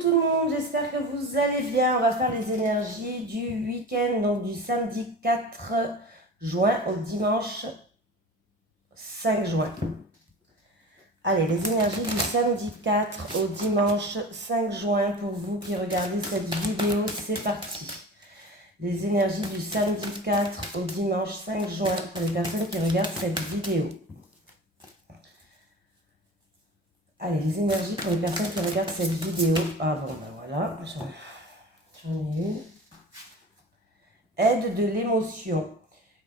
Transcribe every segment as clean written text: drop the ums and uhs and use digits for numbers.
tout le monde, j'espère que vous allez bien. On va faire les énergies du week-end, donc du samedi 4 juin au dimanche 5 juin. Allez, les énergies du samedi 4 au dimanche 5 juin pour vous qui regardez cette vidéo, c'est parti. Les énergies du samedi 4 au dimanche 5 juin pour les personnes qui regardent cette vidéo. Allez, les énergies pour les personnes qui regardent cette vidéo. Ah bon, ben voilà, j'en ai une. Aide de l'émotion.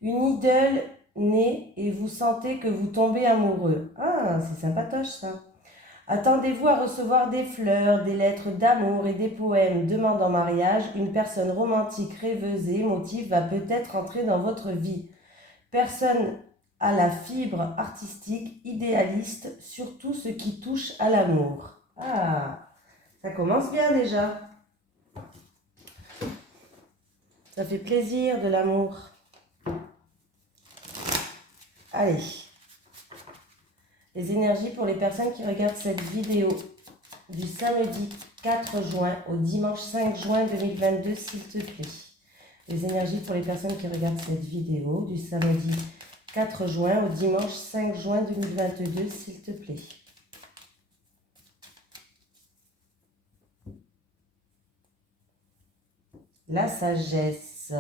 Une idole naît et vous sentez que vous tombez amoureux. Ah, c'est sympatoche ça. Attendez-vous à recevoir des fleurs, des lettres d'amour et des poèmes demandant mariage. Une personne romantique, rêveuse et émotive va peut-être entrer dans votre vie. Personne à la fibre artistique, idéaliste, surtout ce qui touche à l'amour. Ah, ça commence bien déjà. Ça fait plaisir de l'amour. Allez. Les énergies pour les personnes qui regardent cette vidéo du samedi 4 juin au dimanche 5 juin 2022, s'il te plaît. Les énergies pour les personnes qui regardent cette vidéo du samedi 4 juin au dimanche 5 juin 2022, s'il te plaît. La sagesse.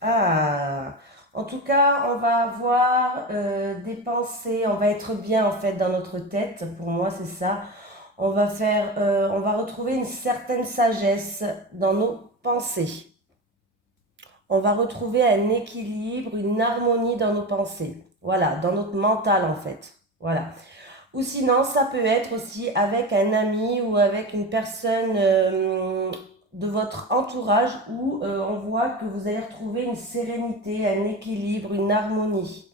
Ah, en tout cas, on va avoir des pensées, on va être bien en fait dans notre tête. Pour moi, c'est ça. On va retrouver une certaine sagesse dans nos pensées. On va retrouver un équilibre, une harmonie dans nos pensées. Voilà, dans notre mental en fait. Voilà. Ou sinon, ça peut être aussi avec un ami ou avec une personne de votre entourage où on voit que vous allez retrouver une sérénité, un équilibre, une harmonie.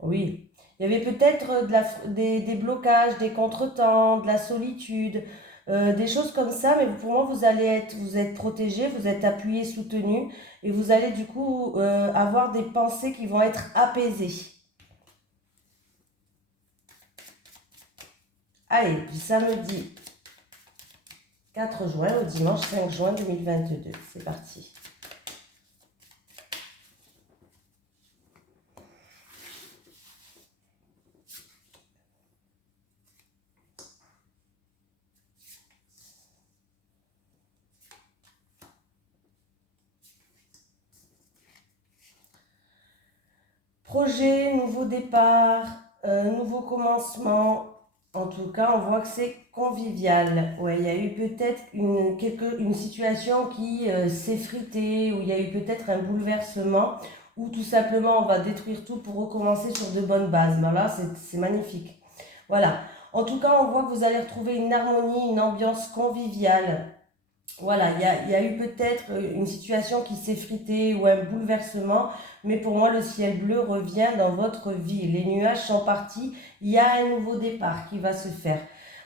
Oui. Il y avait peut-être des blocages, des contretemps, de la solitude, des choses comme ça, mais pour moi, vous êtes protégé, vous êtes appuyé, soutenu, et vous allez du coup avoir des pensées qui vont être apaisées. Allez, du samedi 4 juin au dimanche 5 juin 2022. C'est parti. Projet, nouveau départ, nouveau commencement. En tout cas, on voit que c'est convivial. Ouais, il y a eu peut-être une situation qui s'est fritée, où il y a eu peut-être un bouleversement, ou tout simplement on va détruire tout pour recommencer sur de bonnes bases. Ben là, c'est magnifique. Voilà. En tout cas, on voit que vous allez retrouver une harmonie, une ambiance conviviale. Voilà, il y a eu peut-être une situation qui s'est fritée ou un bouleversement, mais pour moi, le ciel bleu revient dans votre vie. Les nuages sont partis, il y a un nouveau départ qui va se faire.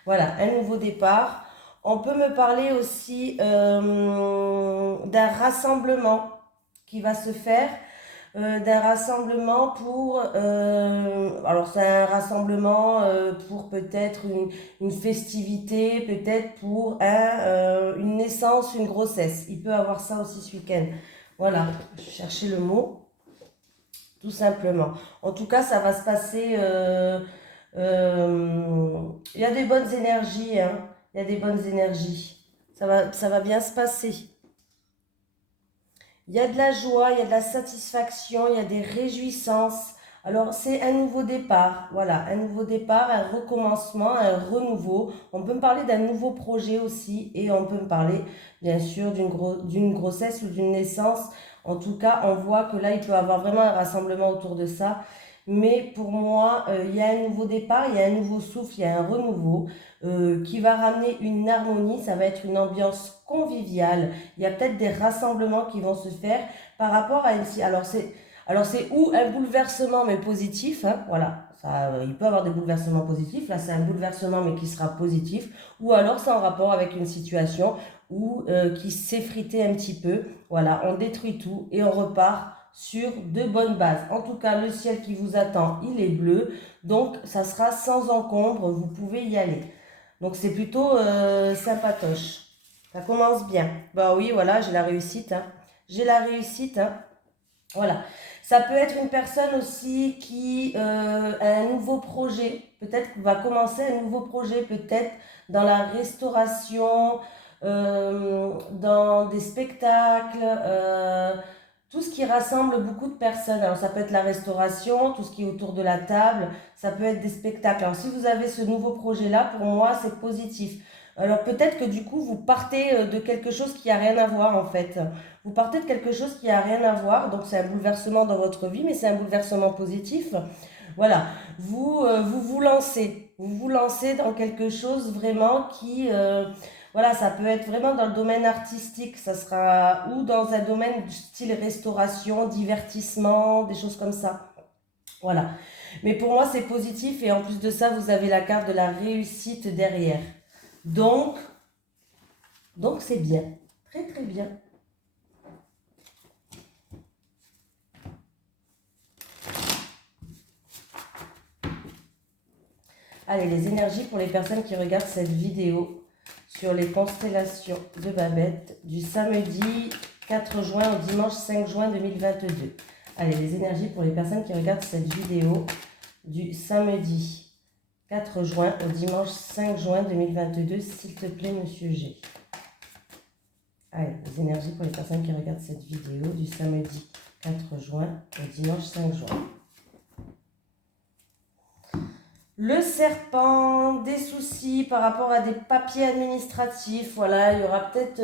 Voilà, un nouveau départ. On peut me parler aussi d'un rassemblement qui va se faire d'un rassemblement alors c'est un rassemblement pour peut-être une festivité, peut-être pour une naissance, une grossesse. Il peut avoir ça aussi ce week-end. Voilà, je cherchais le mot, tout simplement. En tout cas, ça va se passer. Il y a des bonnes énergies, hein. Il y a des bonnes énergies. Ça va bien se passer. Il y a de la joie, il y a de la satisfaction, il y a des réjouissances. Alors, c'est un nouveau départ, voilà, un nouveau départ, un recommencement, un renouveau. On peut me parler d'un nouveau projet aussi et on peut me parler, bien sûr, d'une grossesse ou d'une naissance. En tout cas, on voit que là, il peut y avoir vraiment un rassemblement autour de ça. Mais pour moi, il y a un nouveau départ, il y a un nouveau souffle, il y a un renouveau qui va ramener une harmonie. Ça va être une ambiance conviviale. Il y a peut-être des rassemblements qui vont se faire par rapport à une... Alors c'est ou un bouleversement mais positif, hein, voilà, ça, il peut y avoir des bouleversements positifs, là c'est un bouleversement mais qui sera positif, ou alors c'est en rapport avec une situation qui s'effritait un petit peu, voilà, on détruit tout et on repart sur de bonnes bases. En tout cas, le ciel qui vous attend, il est bleu, donc ça sera sans encombre, vous pouvez y aller. Donc c'est plutôt sympatoche. Ça commence bien. Bah oui, voilà, j'ai la réussite, hein. J'ai la réussite, hein. Voilà. Ça peut être une personne aussi qui a un nouveau projet. Peut-être qu'il va commencer un nouveau projet, peut-être dans la restauration, dans des spectacles, tout ce qui rassemble beaucoup de personnes. Alors ça peut être la restauration, tout ce qui est autour de la table, ça peut être des spectacles. Alors si vous avez ce nouveau projet-là, pour moi, c'est positif. Alors peut-être que du coup, vous partez de quelque chose qui n'a rien à voir en fait. Vous partez de quelque chose qui n'a rien à voir, donc c'est un bouleversement dans votre vie, mais c'est un bouleversement positif. Voilà, vous lancez. Vous vous lancez dans quelque chose vraiment qui... voilà, ça peut être vraiment dans le domaine artistique, ça sera ou dans un domaine du style restauration, divertissement, des choses comme ça. Voilà. Mais pour moi, c'est positif et en plus de ça, vous avez la carte de la réussite derrière. Donc, donc c'est bien. Très très bien. Allez, les énergies pour les personnes qui regardent cette vidéo sur les constellations de Babette du samedi 4 juin au dimanche 5 juin 2022. Allez, les énergies pour les personnes qui regardent cette vidéo du samedi 4 juin au dimanche 5 juin 2022, s'il te plaît, Monsieur G. Allez, les énergies pour les personnes qui regardent cette vidéo du samedi 4 juin au dimanche 5 juin. Le serpent, des soucis par rapport à des papiers administratifs. Voilà, il y aura peut-être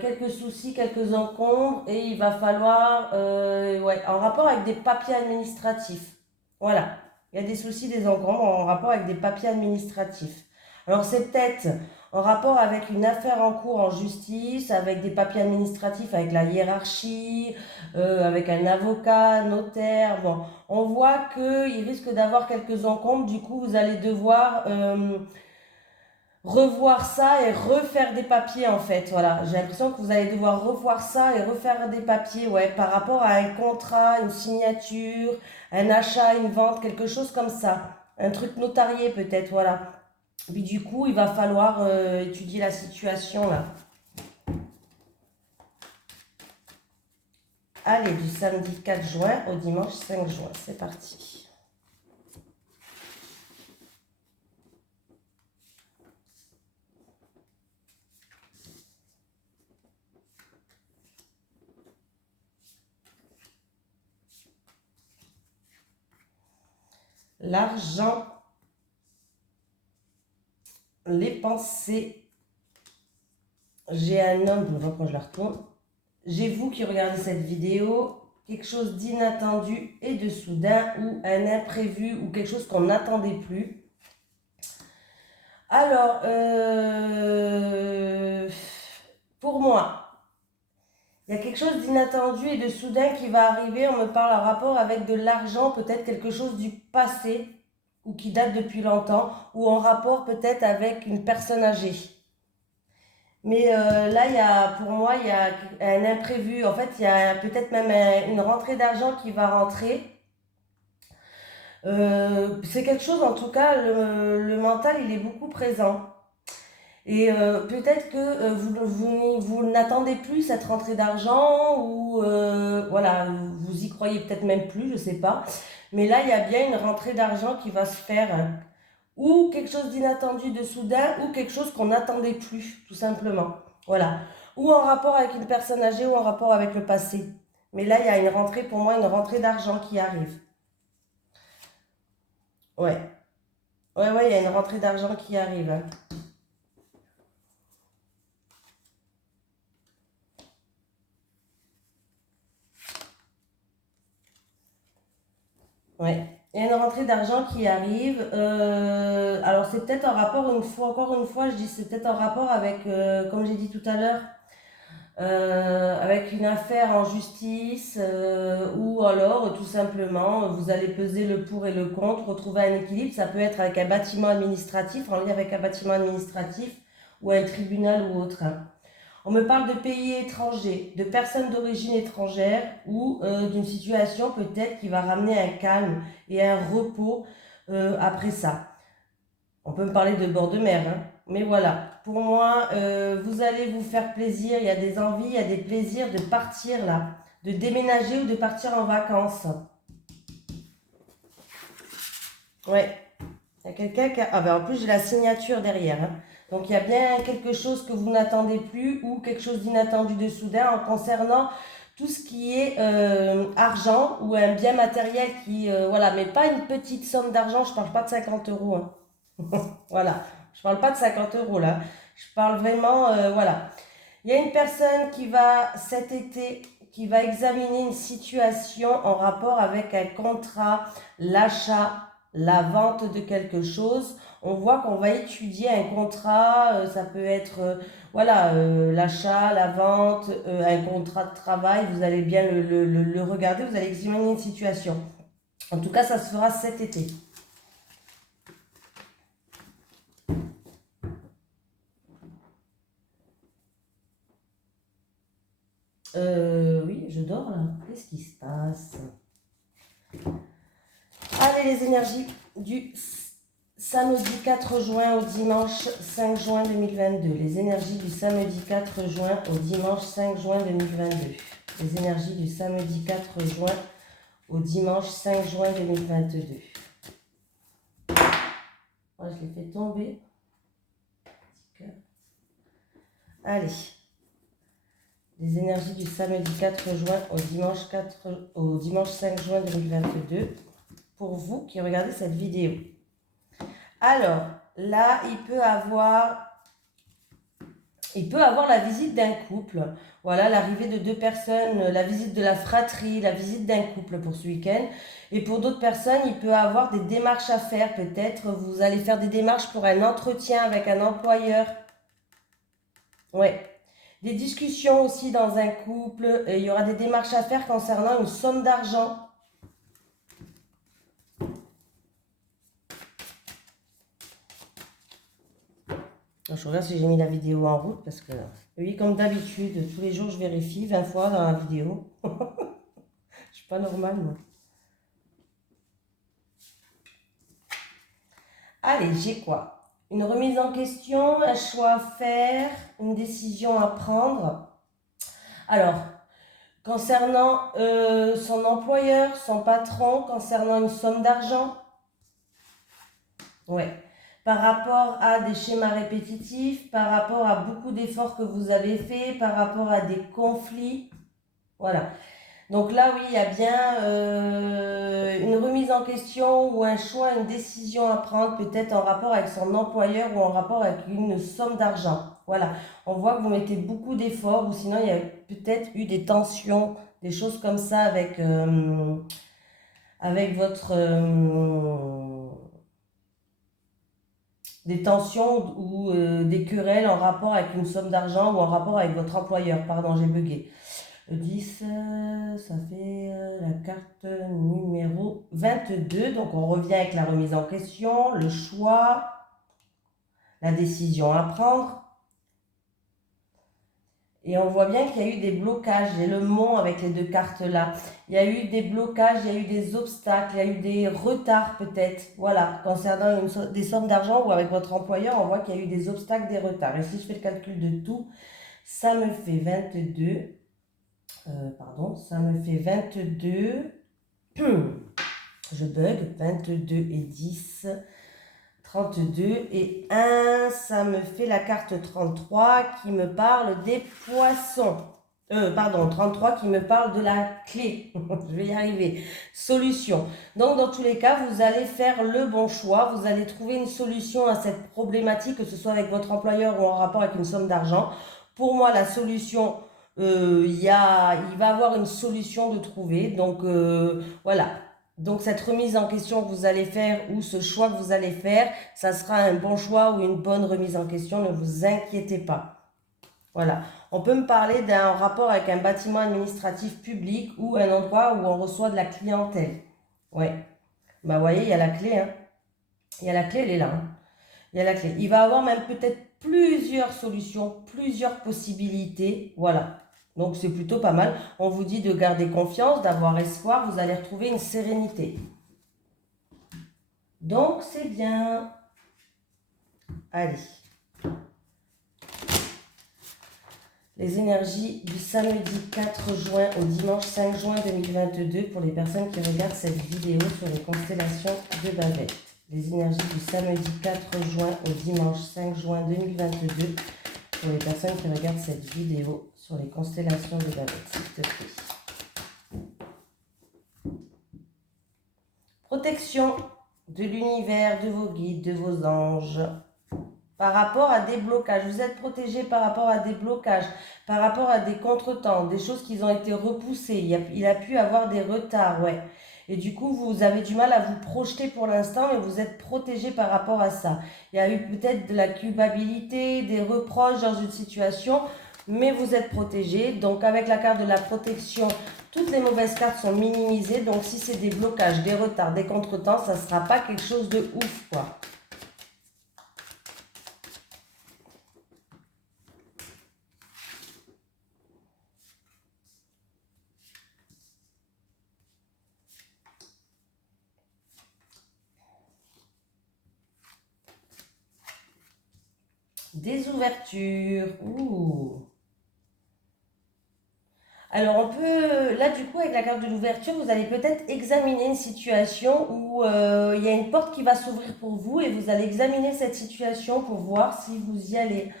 quelques soucis, quelques encombres et il va falloir, ouais, en rapport avec des papiers administratifs. Voilà, il y a des soucis, des encombres en rapport avec des papiers administratifs. Alors c'est peut-être en rapport avec une affaire en cours en justice, avec des papiers administratifs, avec la hiérarchie, avec un avocat, notaire. Bon, on voit qu'il risque d'avoir quelques encombres. Du coup, vous allez devoir revoir ça et refaire des papiers en fait. Voilà, j'ai l'impression que vous allez devoir revoir ça et refaire des papiers, ouais, par rapport à un contrat, une signature, un achat, une vente, quelque chose comme ça. Un truc notarié peut-être, voilà. Puis du coup, il va falloir étudier la situation là. Allez, du samedi 4 juin au dimanche 5 juin, c'est parti. L'argent, les pensées. J'ai un homme, je vois quand je la retourne. J'ai vous qui regardez cette vidéo, quelque chose d'inattendu et de soudain ou un imprévu ou quelque chose qu'on n'attendait plus. Alors, pour moi, il y a quelque chose d'inattendu et de soudain qui va arriver. On me parle en rapport avec de l'argent, peut-être quelque chose du passé ou qui date depuis longtemps ou en rapport peut-être avec une personne âgée. Mais là, pour moi, il y a un imprévu. En fait, il y a peut-être même une rentrée d'argent qui va rentrer. C'est quelque chose, en tout cas, le mental, il est beaucoup présent. Et peut-être que vous n'attendez plus cette rentrée d'argent ou voilà, vous y croyez peut-être même plus, je ne sais pas. Mais là, il y a bien une rentrée d'argent qui va se faire. Ou quelque chose d'inattendu de soudain, ou quelque chose qu'on n'attendait plus, tout simplement. Voilà. Ou en rapport avec une personne âgée, ou en rapport avec le passé. Mais là, il y a une rentrée, pour moi, une rentrée d'argent qui arrive. Ouais. Ouais, il y a une rentrée d'argent qui arrive, hein. Ouais. Il y a une rentrée d'argent qui arrive. Alors, c'est peut-être en rapport, encore une fois, je dis c'est peut-être en rapport avec, comme j'ai dit tout à l'heure, avec une affaire en justice ou alors tout simplement vous allez peser le pour et le contre, retrouver un équilibre. Ça peut être avec un bâtiment administratif, en lien avec un bâtiment administratif ou un tribunal ou autre, hein. On me parle de pays étrangers, de personnes d'origine étrangère ou d'une situation peut-être qui va ramener un calme et un repos après ça. On peut me parler de bord de mer, hein. Mais voilà, pour moi, vous allez vous faire plaisir. Il y a des envies, il y a des plaisirs de partir là, de déménager ou de partir en vacances. Ouais, il y a quelqu'un qui a... Ah ben en plus, j'ai la signature derrière. Hein. Donc, il y a bien quelque chose que vous n'attendez plus ou quelque chose d'inattendu de soudain en concernant tout ce qui est argent ou un bien matériel qui... voilà, mais pas une petite somme d'argent. Je ne parle pas de 50 euros. Hein. Voilà, je ne parle pas de 50 euros là. Je parle vraiment... voilà. Il y a une personne qui va cet été, qui va examiner une situation en rapport avec un contrat, l'achat, la vente de quelque chose. On voit qu'on va étudier un contrat, ça peut être voilà, l'achat, la vente, un contrat de travail. Vous allez bien le regarder, vous allez examiner une situation. En tout cas, ça se fera cet été. Oui, je dors là. Qu'est-ce qui se passe? Allez, les énergies du samedi 4 juin au dimanche 5 juin 2022. Les énergies du samedi 4 juin au dimanche 5 juin 2022. Les énergies du samedi 4 juin au dimanche 5 juin 2022. Oh, je l'ai fait tomber. Allez. Les énergies du samedi 4 juin au dimanche 5 juin 2022. Pour vous qui regardez cette vidéo. Alors, là, il peut avoir la visite d'un couple. Voilà, l'arrivée de deux personnes, la visite de la fratrie, la visite d'un couple pour ce week-end. Et pour d'autres personnes, il peut avoir des démarches à faire. Peut-être vous allez faire des démarches pour un entretien avec un employeur. Ouais. Des discussions aussi dans un couple. Il y aura des démarches à faire concernant une somme d'argent. Je regarde si j'ai mis la vidéo en route parce que, oui, comme d'habitude, tous les jours je vérifie 20 fois dans la vidéo. Je suis pas normale, moi. Allez, j'ai quoi? Une remise en question, un choix à faire, une décision à prendre. Alors, concernant son employeur, son patron, concernant une somme d'argent. Ouais. Par rapport à des schémas répétitifs, par rapport à beaucoup d'efforts que vous avez faits, par rapport à des conflits. Voilà. Donc là, oui, il y a bien une remise en question ou un choix, une décision à prendre, peut-être en rapport avec son employeur ou en rapport avec une somme d'argent. Voilà. On voit que vous mettez beaucoup d'efforts ou sinon il y a peut-être eu des tensions, des choses comme ça avec votre... des tensions ou des querelles en rapport avec une somme d'argent ou en rapport avec votre employeur. Pardon, j'ai bugué. Le 10, ça fait la carte numéro 22. Donc, on revient avec la remise en question, le choix, la décision à prendre. Et on voit bien qu'il y a eu des blocages. J'ai le mont avec les deux cartes-là. Il y a eu des blocages, il y a eu des obstacles, il y a eu des retards peut-être. Voilà, concernant des sommes d'argent ou avec votre employeur, on voit qu'il y a eu des obstacles, des retards. Et si je fais le calcul de tout, ça me fait 22. Ça me fait 22. Je bug. 22 et 10. 32 et 1, ça me fait la carte 33 qui me parle des poissons. 33 qui me parle de la clé. Je vais y arriver. Solution. Donc, dans tous les cas, vous allez faire le bon choix. Vous allez trouver une solution à cette problématique, que ce soit avec votre employeur ou en rapport avec une somme d'argent. Pour moi, la solution, il va avoir une solution de trouver. Donc, voilà. Donc, cette remise en question que vous allez faire ou ce choix que vous allez faire, ça sera un bon choix ou une bonne remise en question. Ne vous inquiétez pas. Voilà. On peut me parler d'un rapport avec un bâtiment administratif public ou un endroit où on reçoit de la clientèle. Ouais. Bah, vous voyez, il y a la clé. Hein. Il y a la clé, elle est là. Hein. Il y a la clé. Il va avoir même peut-être plusieurs solutions, plusieurs possibilités. Voilà. Donc, c'est plutôt pas mal. On vous dit de garder confiance, d'avoir espoir. Vous allez retrouver une sérénité. Donc, c'est bien. Allez. Les énergies du samedi 4 juin au dimanche 5 juin 2022 pour les personnes qui regardent cette vidéo sur les constellations de Bavette. Les énergies du samedi 4 juin au dimanche 5 juin 2022 pour les personnes qui regardent cette vidéo sur les constellations de Bavette, s'il te plaît. Protection de l'univers, de vos guides, de vos anges. Par rapport à des blocages, vous êtes protégé par rapport à des blocages, par rapport à des contretemps, des choses qui ont été repoussées. Il a pu avoir des retards, ouais. Et du coup, vous avez du mal à vous projeter pour l'instant, mais vous êtes protégé par rapport à ça. Il y a eu peut-être de la culpabilité, des reproches dans une situation, mais vous êtes protégé. Donc, avec la carte de la protection, toutes les mauvaises cartes sont minimisées. Donc, si c'est des blocages, des retards, des contretemps, ça ne sera pas quelque chose de ouf, quoi. Des ouvertures. Ouh. Alors, on peut, là, du coup, avec la carte de l'ouverture, vous allez peut-être examiner une situation où il y a une porte qui va s'ouvrir pour vous et vous allez examiner cette situation pour voir si vous y allez.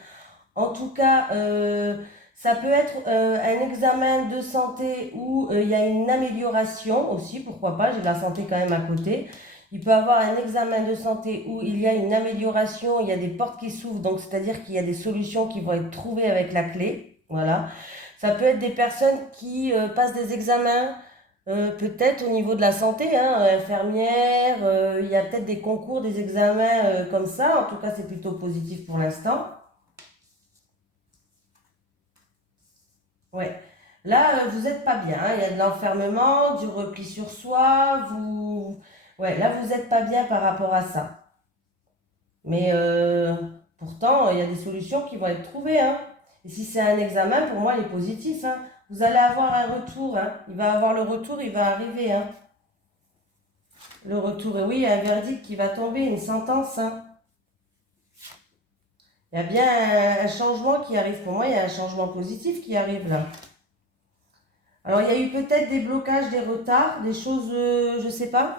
En tout cas, ça peut être un examen de santé où il y a une amélioration aussi, pourquoi pas, j'ai de la santé quand même à côté. Il peut y avoir un examen de santé où il y a une amélioration, il y a des portes qui s'ouvrent, donc c'est-à-dire qu'il y a des solutions qui vont être trouvées avec la clé. Voilà. Ça peut être des personnes qui passent des examens, peut-être au niveau de la santé, hein, infirmière, il y a peut-être des concours, des examens comme ça. En tout cas, c'est plutôt positif pour l'instant. Ouais. Là, vous n'êtes pas bien, hein. Il y a de l'enfermement, du repli sur soi. Ouais, là, vous n'êtes pas bien par rapport à ça. Mais pourtant, il y a des solutions qui vont être trouvées, hein. Et si c'est un examen, pour moi, il est positif, hein. Vous allez avoir un retour, hein. Il va avoir le retour, il va arriver, hein. Le retour, et oui, il y a un verdict qui va tomber, une sentence, hein. Il y a bien un changement qui arrive. Pour moi, il y a un changement positif qui arrive là. Alors, il y a eu peut-être des blocages, des retards, des choses, je ne sais pas.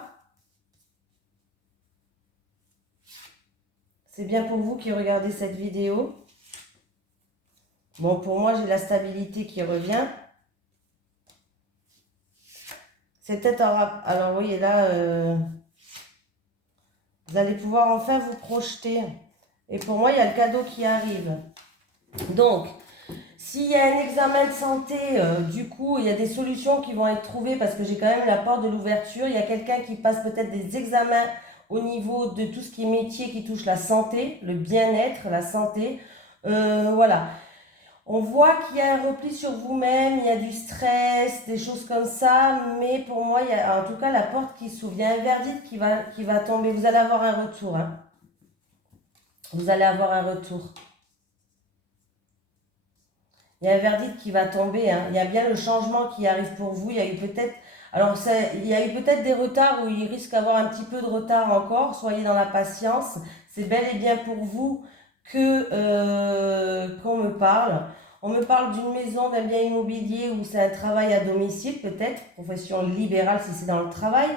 C'est bien pour vous qui regardez cette vidéo. Bon, pour moi, j'ai la stabilité qui revient. C'est peut-être un rap. Alors, vous voyez là, vous allez pouvoir enfin vous projeter. Et pour moi, il y a le cadeau qui arrive. Donc, s'il y a un examen de santé, du coup, il y a des solutions qui vont être trouvées parce que j'ai quand même la porte de l'ouverture. Il y a quelqu'un qui passe peut-être des examens au niveau de tout ce qui est métier qui touche la santé, le bien-être, la santé. Voilà. On voit qu'il y a un repli sur vous-même, il y a du stress, des choses comme ça, mais pour moi, il y a en tout cas la porte qui s'ouvre. Il y a un verdict qui va tomber. Vous allez avoir un retour, hein. Vous allez avoir un retour. Il y a un verdict qui va tomber, hein. Il y a bien le changement qui arrive pour vous. Il y a eu peut-être, alors il y a eu peut-être des retards où il risque d'avoir un petit peu de retard encore. Soyez dans la patience. C'est bel et bien pour vous que qu'on me parle. On me parle d'une maison, d'un bien immobilier où c'est un travail à domicile, peut-être, profession libérale si c'est dans le travail.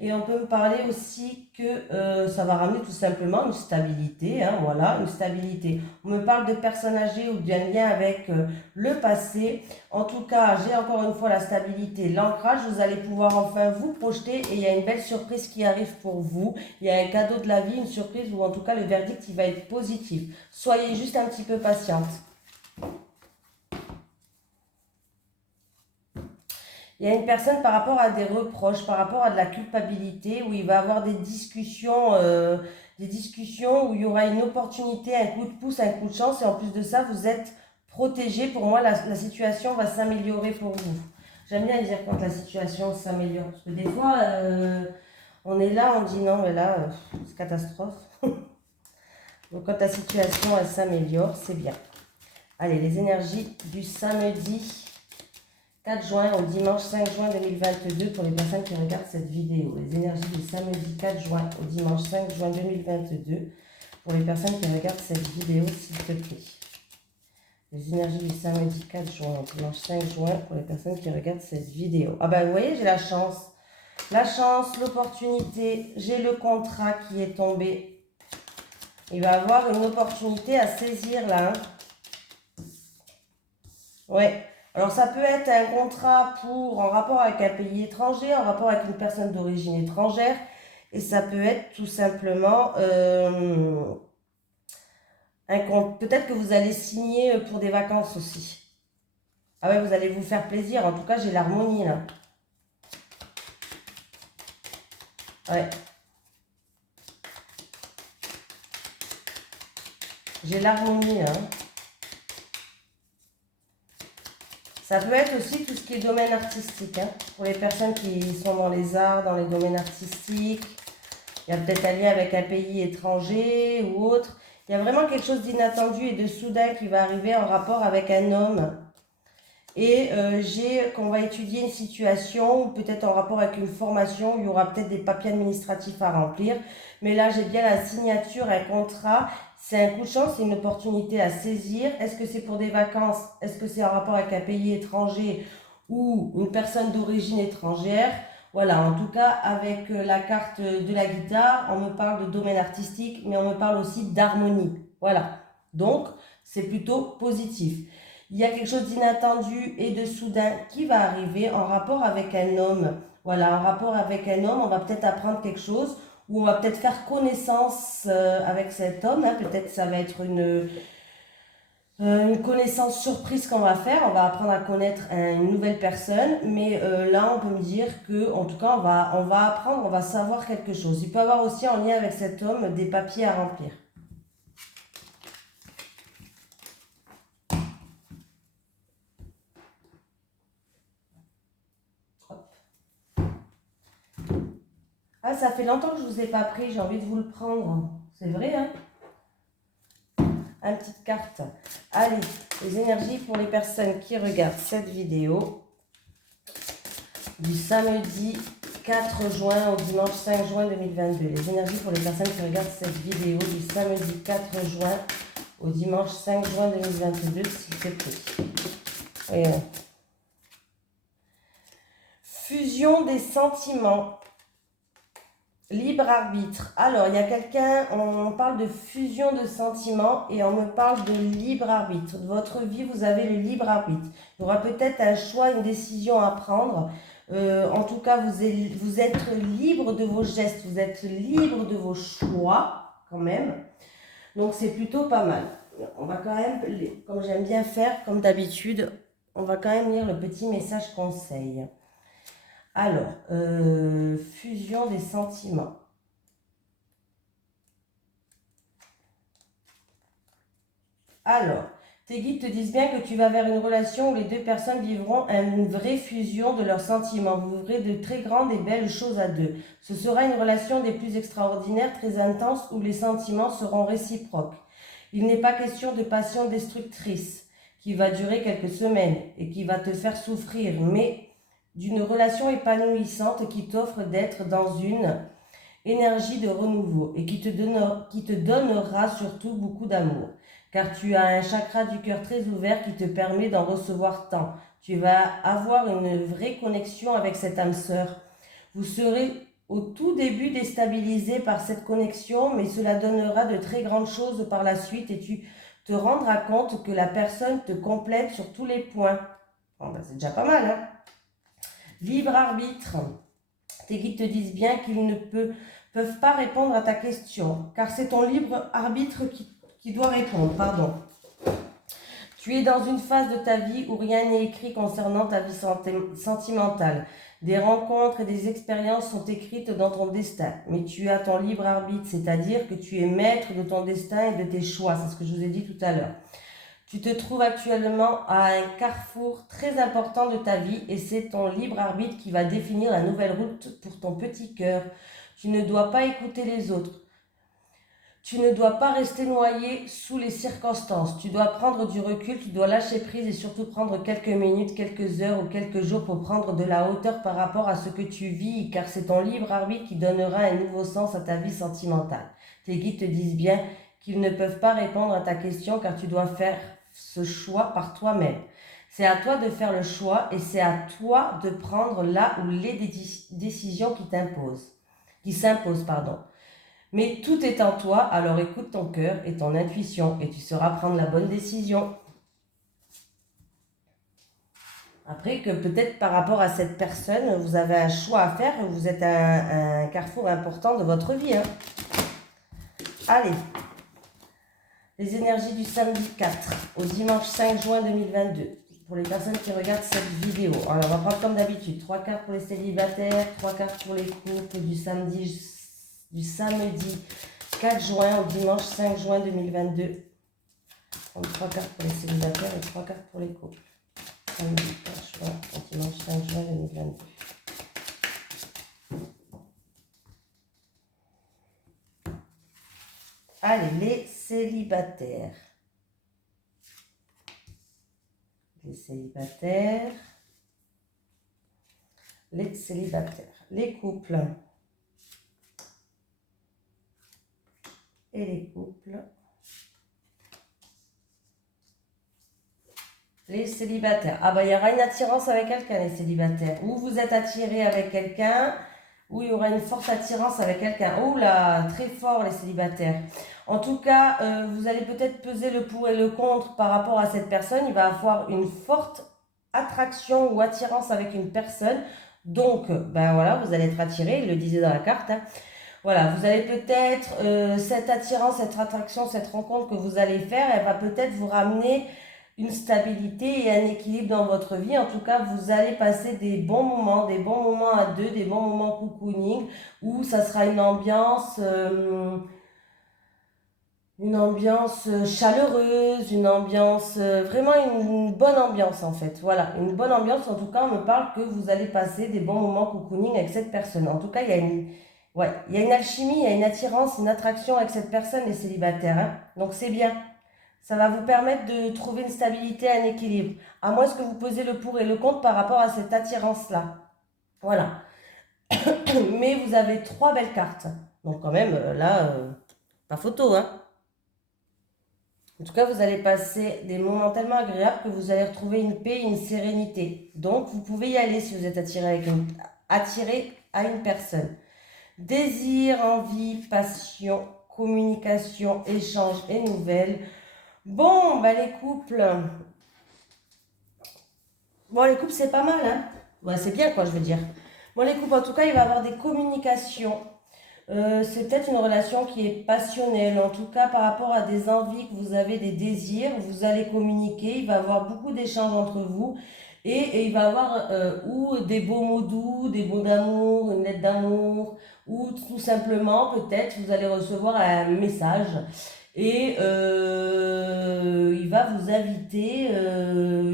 Et on peut me parler aussi que ça va ramener tout simplement une stabilité, hein, voilà, une stabilité. On me parle de personnes âgées ou d'un lien avec le passé. En tout cas, j'ai encore une fois la stabilité, l'ancrage. Vous allez pouvoir enfin vous projeter et il y a une belle surprise qui arrive pour vous. Il y a un cadeau de la vie, une surprise ou en tout cas le verdict qui va être positif. Soyez juste un petit peu patiente. Il y a une personne par rapport à des reproches, par rapport à de la culpabilité, où il va avoir des discussions où il y aura une opportunité, un coup de pouce, un coup de chance, et en plus de ça, vous êtes protégé. Pour moi, la situation va s'améliorer pour vous. J'aime bien dire quand la situation s'améliore, parce que des fois, on est là, on dit non, mais là, c'est catastrophe. Donc quand la situation, elle s'améliore, c'est bien. Allez, les énergies du samedi 4 juin au dimanche 5 juin 2022 pour les personnes qui regardent cette vidéo. Les énergies du samedi 4 juin au dimanche 5 juin 2022 pour les personnes qui regardent cette vidéo, s'il te plaît. Les énergies du samedi 4 juin, dimanche 5 juin pour les personnes qui regardent cette vidéo. Ah ben vous voyez, j'ai la chance. La chance, l'opportunité, j'ai le contrat qui est tombé. Il va avoir une opportunité à saisir là. Hein. Ouais. Alors ça peut être un contrat en rapport avec un pays étranger, en rapport avec une personne d'origine étrangère. Et ça peut être tout simplement peut-être que vous allez signer pour des vacances aussi. Ah ouais, vous allez vous faire plaisir. En tout cas, j'ai l'harmonie là. Ouais. J'ai l'harmonie là. Ça peut être aussi tout ce qui est domaine artistique. Hein, pour les personnes qui sont dans les arts, dans les domaines artistiques. Il y a peut-être un lien avec un pays étranger ou autre. Il y a vraiment quelque chose d'inattendu et de soudain qui va arriver en rapport avec un homme. Et qu'on va étudier une situation, ou peut-être en rapport avec une formation, il y aura peut-être des papiers administratifs à remplir. Mais là, j'ai bien la signature, un contrat. C'est un coup de chance, c'est une opportunité à saisir. Est-ce que c'est pour des vacances? Est-ce que c'est en rapport avec un pays étranger ou une personne d'origine étrangère? Voilà, en tout cas, avec la carte de la guitare, on me parle de domaine artistique, mais on me parle aussi d'harmonie. Voilà, donc c'est plutôt positif. Il y a quelque chose d'inattendu et de soudain qui va arriver en rapport avec un homme. Voilà, en rapport avec un homme, on va peut-être apprendre quelque chose ou on va peut-être faire connaissance avec cet homme. Hein. Peut-être ça va être une connaissance surprise qu'on va faire. On va apprendre à connaître une nouvelle personne. Mais là, on peut me dire que, en tout cas, on va apprendre, on va savoir quelque chose. Il peut y avoir aussi en lien avec cet homme des papiers à remplir. Ah, ça fait longtemps que je ne vous ai pas pris, j'ai envie de vous le prendre. C'est vrai, hein? Une petite carte. Allez, les énergies pour les personnes qui regardent cette vidéo du samedi 4 juin au dimanche 5 juin 2022. Les énergies pour les personnes qui regardent cette vidéo du samedi 4 juin au dimanche 5 juin 2022, s'il te plaît. Et, fusion des sentiments. Libre arbitre. Alors, il y a quelqu'un, on parle de fusion de sentiments et on me parle de libre arbitre. Dans votre vie, vous avez le libre arbitre. Il y aura peut-être un choix, une décision à prendre. En tout cas, vous êtes libre de vos gestes, vous êtes libre de vos choix quand même. Donc, c'est plutôt pas mal. On va quand même, comme j'aime bien faire, comme d'habitude, on va quand même lire le petit message conseil. Alors, fusion des sentiments. Alors, tes guides te disent bien que tu vas vers une relation où les deux personnes vivront une vraie fusion de leurs sentiments. Vous vivrez de très grandes et belles choses à deux. Ce sera une relation des plus extraordinaires, très intense, où les sentiments seront réciproques. Il n'est pas question de passion destructrice qui va durer quelques semaines et qui va te faire souffrir, mais d'une relation épanouissante qui t'offre d'être dans une énergie de renouveau et qui te donnera surtout beaucoup d'amour. Car tu as un chakra du cœur très ouvert qui te permet d'en recevoir tant. Tu vas avoir une vraie connexion avec cette âme sœur. Vous serez au tout début déstabilisé par cette connexion, mais cela donnera de très grandes choses par la suite et tu te rendras compte que la personne te complète sur tous les points. Bon, ben, c'est déjà pas mal, hein? Libre arbitre. Tes guides te disent bien qu'ils ne peuvent pas répondre à ta question, car c'est ton libre arbitre qui doit répondre. Pardon. Tu es dans une phase de ta vie où rien n'est écrit concernant ta vie sentimentale. Des rencontres et des expériences sont écrites dans ton destin, mais tu as ton libre arbitre, c'est-à-dire que tu es maître de ton destin et de tes choix. C'est ce que je vous ai dit tout à l'heure. Tu te trouves actuellement à un carrefour très important de ta vie et c'est ton libre arbitre qui va définir la nouvelle route pour ton petit cœur. Tu ne dois pas écouter les autres. Tu ne dois pas rester noyé sous les circonstances. Tu dois prendre du recul, tu dois lâcher prise et surtout prendre quelques minutes, quelques heures ou quelques jours pour prendre de la hauteur par rapport à ce que tu vis, car c'est ton libre arbitre qui donnera un nouveau sens à ta vie sentimentale. Tes guides te disent bien qu'ils ne peuvent pas répondre à ta question car tu dois faire ce choix par toi-même. C'est à toi de faire le choix et c'est à toi de prendre là ou les décisions qui s'imposent, pardon. Mais tout est en toi, alors écoute ton cœur et ton intuition et tu sauras prendre la bonne décision. Après que peut-être par rapport à cette personne, vous avez un choix à faire, vous êtes à un carrefour important de votre vie. Hein. Allez, les énergies du samedi 4 au dimanche 5 juin 2022. Pour les personnes qui regardent cette vidéo. Alors on va prendre comme d'habitude 3 cartes pour les célibataires, 3 cartes pour les couples du samedi 4 juin au dimanche 5 juin 2022. 3 cartes pour les célibataires et 3 cartes pour les couples. Samedi 4 juin au dimanche 5 juin 2022. Allez, les célibataires. Les célibataires. Les célibataires. Les couples. Et les couples. Les célibataires. Ah bah il y aura une attirance avec quelqu'un, les célibataires. Ou vous êtes attiré avec quelqu'un, ou il y aura une forte attirance avec quelqu'un. Oh là, très fort les célibataires. En tout cas, vous allez peut-être peser le pour et le contre par rapport à cette personne. Il va avoir une forte attraction ou attirance avec une personne. Donc, ben voilà, vous allez être attiré, il le disait dans la carte. Hein. Voilà, vous allez peut-être, cette attirance, cette attraction, cette rencontre que vous allez faire, elle va peut-être vous ramener une stabilité et un équilibre dans votre vie. En tout cas, vous allez passer des bons moments à deux, des bons moments cocooning, où ça sera une ambiance chaleureuse, une ambiance, vraiment une bonne ambiance en fait. Voilà, une bonne ambiance. En tout cas, on me parle que vous allez passer des bons moments cocooning avec cette personne. En tout cas, il y a une alchimie, il y a une attirance, une attraction avec cette personne, les célibataires. Hein. Donc c'est bien. Ça va vous permettre de trouver une stabilité, un équilibre. À moins que vous posez le pour et le contre par rapport à cette attirance-là. Voilà. Mais vous avez 3 belles cartes. Donc quand même, là, pas photo, hein. En tout cas, vous allez passer des moments tellement agréables que vous allez retrouver une paix, une sérénité. Donc, vous pouvez y aller si vous êtes attiré à une personne. Désir, envie, passion, communication, échange et nouvelles. Bon, bah les couples. Bon, les couples, c'est pas mal, hein. Ouais, c'est bien, quoi, je veux dire. Bon, les couples, en tout cas, il va y avoir des communications. C'est peut-être une relation qui est passionnelle, en tout cas par rapport à des envies que vous avez, des désirs, vous allez communiquer, il va y avoir beaucoup d'échanges entre vous et il va y avoir ou des beaux mots doux, des mots d'amour, une lettre d'amour ou tout simplement peut-être vous allez recevoir un message et il va vous inviter,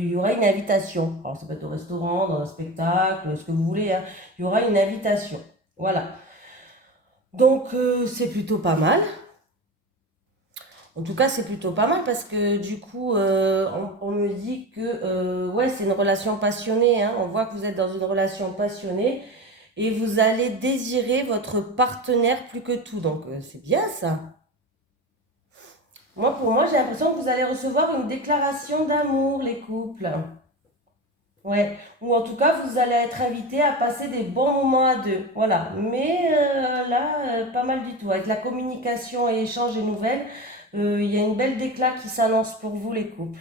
il y aura une invitation, alors ça peut être au restaurant, dans un spectacle, ce que vous voulez, hein. Il y aura une invitation, voilà. Donc c'est plutôt pas mal. En tout cas, c'est plutôt pas mal parce que du coup, on me dit que ouais, c'est une relation passionnée. Hein. On voit que vous êtes dans une relation passionnée et vous allez désirer votre partenaire plus que tout. Donc c'est bien ça. Moi, pour moi, j'ai l'impression que vous allez recevoir une déclaration d'amour, les couples. Ouais, ou en tout cas, vous allez être invité à passer des bons moments à deux. Voilà, mais là, pas mal du tout. Avec la communication et échange de nouvelles, il y a une belle déclat qui s'annonce pour vous, les couples.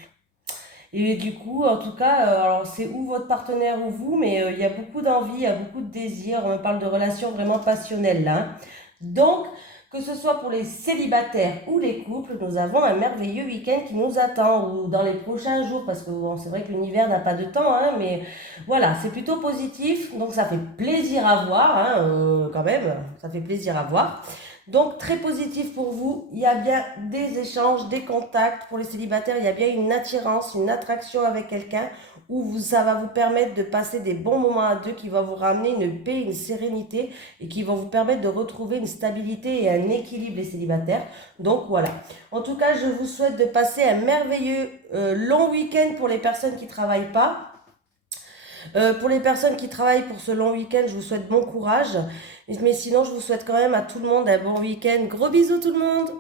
Et du coup, en tout cas, alors c'est ou votre partenaire ou vous, mais il y a beaucoup d'envie, il y a beaucoup de désir. On parle de relations vraiment passionnelles là. Hein. Donc, que ce soit pour les célibataires ou les couples, nous avons un merveilleux week-end qui nous attend, ou dans les prochains jours, parce que bon, c'est vrai que l'univers n'a pas de temps, hein, mais voilà, c'est plutôt positif, donc ça fait plaisir à voir, hein, quand même, ça fait plaisir à voir. Donc très positif pour vous, il y a bien des échanges, des contacts pour les célibataires, il y a bien une attirance, une attraction avec quelqu'un où ça va vous permettre de passer des bons moments à deux qui va vous ramener une paix, une sérénité et qui vont vous permettre de retrouver une stabilité et un équilibre les célibataires. Donc voilà. En tout cas, je vous souhaite de passer un merveilleux long week-end pour les personnes qui ne travaillent pas. Pour les personnes qui travaillent pour ce long week-end, je vous souhaite bon courage. Mais sinon, je vous souhaite quand même à tout le monde un bon week-end. Gros bisous tout le monde!